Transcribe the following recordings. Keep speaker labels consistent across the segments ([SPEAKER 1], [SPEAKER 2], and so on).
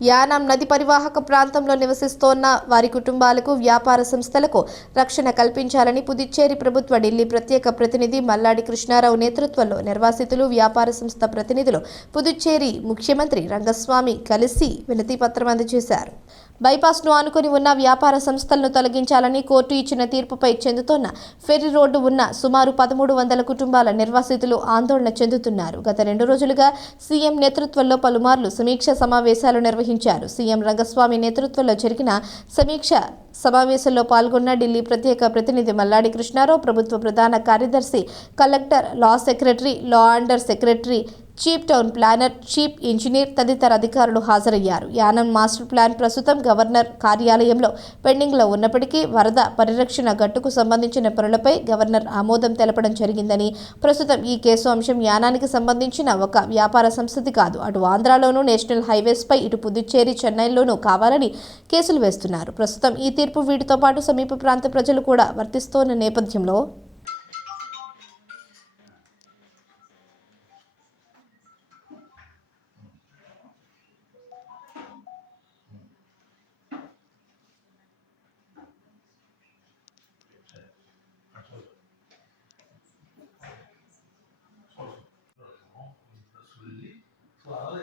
[SPEAKER 1] యానాం నది పరివాహక ప్రాంతంలో నివసిస్తోన్న వారి కుటుంబాలకు వ్యాపార సంస్థలకు రక్షణ కల్పించాలని పుదుచ్చేరి ప్రభుత్వ ఢిల్లీ ప్రత్యేక ప్రతినిధి మల్లాడి కృష్ణారావు నేతృత్వంలో నిర్వాసితులు వ్యాపార సంస్థ ప్రతినిధులు పుదుచ్చేరి ముఖ్యమంత్రి రంగస్వామి కలిసి వినతిపత్రం అందజేశారు. బైపాస్ను ఆనుకొని ఉన్న వ్యాపార సంస్థలను తొలగించాలని కోర్టు ఇచ్చిన తీర్పుపై చెందుతోన్న ఫెర్రీ రోడ్డు ఉన్న సుమారు పదమూడు వందల కుటుంబాల నిర్వాసితులు ఆందోళన చెందుతున్నారు. గత రెండు రోజులుగా సీఎం నేతృత్వంలో పలుమార్లు సమీక్ష సమావేశాలు నిర్వహించారు. సీఎం రంగస్వామి నేతృత్వంలో జరిగిన సమీక్ష సమావేశంలో పాల్గొన్న ఢిల్లీ ప్రత్యేక ప్రతినిధి మల్లాడి కృష్ణారావు ప్రభుత్వ ప్రధాన కార్యదర్శి collector law secretary law under secretary chief town planner chief engineer తదితర అధికారులు హాజరయ్యారు. యానం మాస్టర్ ప్లాన్ ప్రస్తుతం గవర్నర్ కార్యాలయంలో పెండింగ్లో ఉన్నప్పటికీ వరద పరిరక్షణ గట్టుకు సంబంధించిన పనులపై గవర్నర్ ఆమోదం తెలపడం జరిగిందని ప్రస్తుతం ఈ కేసు అంశం యానానికి సంబంధించిన ఒక వ్యాపార సంస్థది కాదు. అటు ఆంధ్రాలోనూ నేషనల్ హైవేస్పై ఇటు పుదుచ్చేరి చెన్నైలోనూ కావాలని కేసులు వేస్తున్నారు. ప్రస్తుతం ఈ తీర్పు వీటితో పాటు సమీప ప్రాంత ప్రజలు కూడా వర్తిస్తోన్న నేపథ్యంలో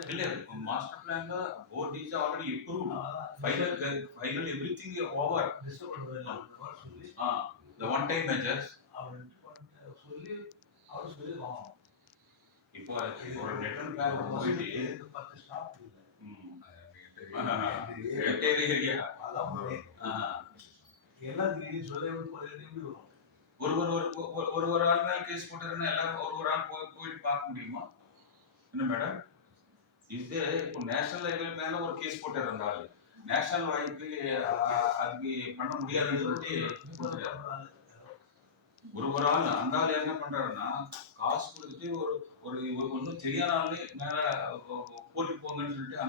[SPEAKER 2] இல்ல மாஸ்டர் பிளான் தான் board is already approved final final everything over ah the one time measures அவர்
[SPEAKER 3] சொல்லி. அவர் சொல்லி
[SPEAKER 2] வாங்க இப்போ ஒரு லெட்டர் பேக் போயிட்டு
[SPEAKER 3] 10 ஸ்டாப் இல்ல.
[SPEAKER 2] ம். ஏரியா.
[SPEAKER 3] சொல்லி
[SPEAKER 2] போயிட்டு ஒரு ஒரு ஒரு ஒரு ஒரு ஆள் மேல் கேஸ் போட்டாருன்னா எல்லாரும் ஒரு ஒரு ஆள் போய் போயிட்டு பார்க்க முடியுமா? என்ன மேடம் இது இப்போ நேஷனல் லெவல் மேல ஒரு கேஸ் போட்டுற அந்த ஆளு நேஷனல் வாய்ப்பு அஹ், அதுக்கு பண்ண முடியாதுன்னு சொல்லிட்டு கொடுத்துட்டாரு. ஒரு ஒரு ஆள் அந்த ஆள் என்ன பண்றாருன்னா காசு கொடுத்துட்டு ஒரு ஒரு ஒன்றும் தெரியாத ஆளு மேல போட்டு போங்கன்னு சொல்லிட்டு